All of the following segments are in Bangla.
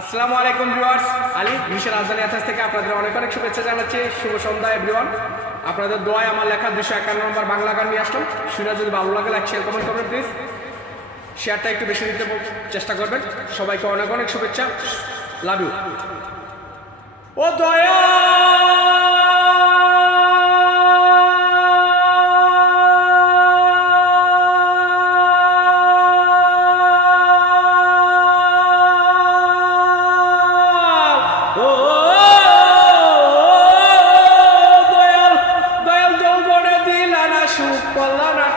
আসসালামু আলাইকুম ভিউয়ার্স, আলী বিশ্বের রাজধানী অ্যাথেন্স থেকে আপনাদের অনেক অনেক শুভেচ্ছা জানাচ্ছি। শুভ সন্ধ্যা এভরিওয়ান। আপনাদের দোয়ায় আমার লেখা 251 নম্বর বাংলা গান নিয়ে আসলাম। শুনে যদি ভালো লাগে লাইক শেয়ার কমেন্ট করবেন প্লিজ। শেয়ারটা একটু বেশি দিতে চেষ্টা করবেন। সবাইকে অনেক অনেক শুভেচ্ছা। Love you. ও দয়া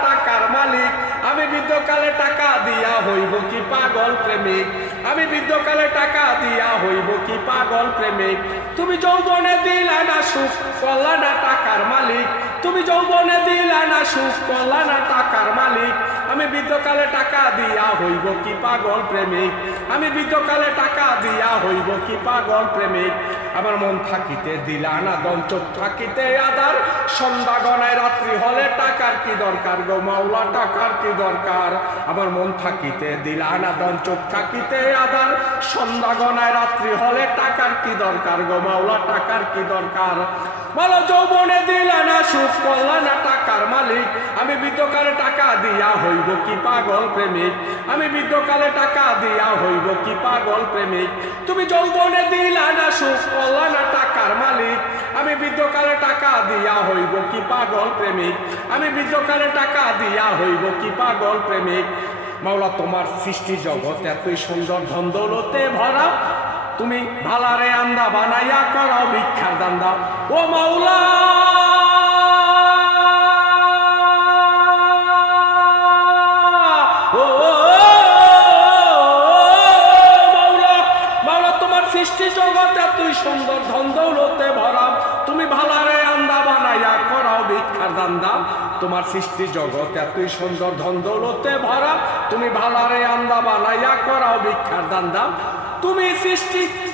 টাকার মালিক আমি বৃদ্ধকালে টাকা দিয়া হইব কি পাগল প্রেমিক, আমি বৃদ্ধকালে টাকা দিয়া হইব কি পাগল প্রেমিক। তুমি যৌবনে দিলা না সুখ করলা না টাকার মালিক, তুমি যৌবনে দিলা না সুখ করলা না টাকার মালিক। আমি বৃদ্ধকালে টাকা দিয়া হইব কি পাগল প্রেমিক, আমি বৃদ্ধকালে টাকা দিয়া হইব কি পাগল প্রেমিক। আমার মন থাকিতে দিলা না দন, চোখ থাকিতে আধার, সন্ধ্যা গনায় রাত্রি হলে টাকার কি দরকার গো মাওলা, টাকার কি দরকার। আমার মন থাকিতে দিলা না দন, চোখ থাকিতে আধার, সন্ধ্যা গনায় রাত্রি হলে টাকার কি দরকার গো মাওলা, টাকার কি দরকার। বলো যৌবনে দিলা না সুখ করলা না টাকার মালিক, আমি বৃদ্ধকালে টাকা দিয়া হইব কি পাগল প্রেমিক, আমি বৃদ্ধকালে টাকা দিয়া হইব কি পাগল প্রেমিক। তুমি যৌবনে দিলা না সুখ করলা না টাকার মালিক, আমি বৃদ্ধকালে টাকা দিয়া হইব কি পাগল প্রেমিক, আমি বৃদ্ধকালে টাকা দিয়া হইব কি পাগল প্রেমিক। মাওলা তোমার সৃষ্টি জগৎ এতই সুন্দর ধন দৌলতে ভরা, তুমি ভালারে আন্দা বানাইয়া করো ভিক্ষার দান্দা। ও মাওলা সৃষ্টি জগৎ এতই সুন্দর ধন দৌলতে ভরা, তুমি ভালারে আন্দা বানাইয়া করাও ভিক্ষার দান্দা। তোমার সৃষ্টি জগৎ এতই সুন্দর ধন দৌলতে ভরা, তুমি ভালারে আন্দা বানাইয়া করাও ভিক্ষার দান্দা। তুমি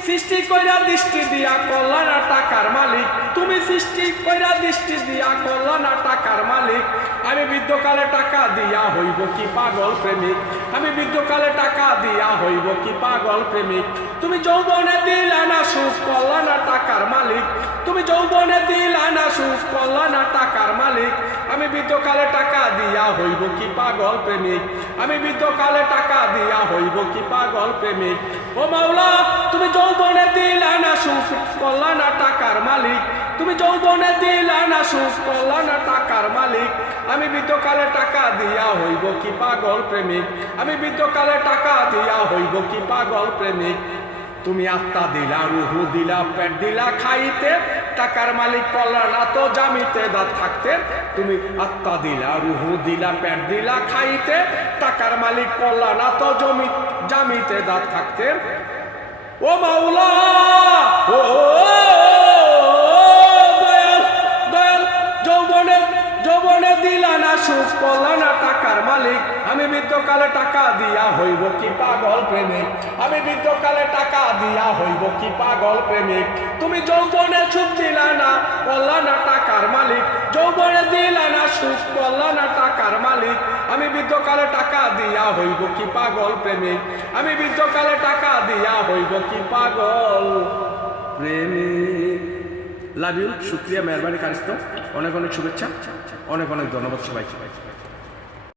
সৃষ্টি কইরা দৃষ্টি দিয়া করলা না টাকার মালিক, তুমি সৃষ্টি কইরা দৃষ্টি দিয়া করলা না টাকার মালিক। আমি বৃদ্ধকালে টাকা দিয়া হইব কি পাগল প্রেমিক, আমি বৃদ্ধকালে টাকা দিয়া হইব কি পাগল প্রেমিক। তুমি যৌবনে দিলা না সুখ করলা না টাকার মালিক, তুমি যৌবনে দিলা না সুখ করলা না টাকার মালিক। আমি বৃদ্ধকালে টাকা দিয়া হইব কি পাগল প্রেমিক, আমি বৃদ্ধকালে টাকা দিয়া হইব কি পাগল প্রেমিক। ও মাওলা তুমি যৌবনে দিলা না সুখ করলা না টাকার মালিক, তুমি যৌবনে দিলা না সুখ করলা না টাকার মালিক। আমি বৃদ্ধকালে টাকা দিয়া হইব কি পাগল প্রেমিক, আমি বৃদ্ধকালে টাকা দিয়া হইব কি পাগল প্রেমিক। তুমি আত্মা দিলা রুহু দিলা পেট দিলা খাইতে, টাকার মালিক করলা না তো জামিতে দাঁত থাকতে। তুমি আত্মা দিলা রুহু দিলা পেট দিলা খাইতে, টাকার মালিক করলা না তো জামিতে দাঁত থাকতে। ও মাওলা ও যৌবনে দিলা না সুখ করলা না টাকার মালিক, আমি বৃদ্ধকালে টাকা দিয়া হইব কি পাগল প্রেমিক, আমি বৃদ্ধকালে টাকা দিয়া হইব কি পাগল প্রেমিক। তুমি যৌবনে সুখ দিলা না করলা না টাকার মালিক, যৌবনে দিলা না সুখ করলা না টাকার মালিক। আমি বৃদ্ধকালে টাকা দিয়া হইব কি পাগল প্রেমিক, আমি বৃদ্ধকালে টাকা দিয়া হইব কি পাগল প্রেমিক। লাভ ইউ, শুক্রিয়া, মেহরবানি, কারিস্ত, অনেক অনেক শুভেচ্ছা, অনেক অনেক ধন্যবাদ সবাইকে।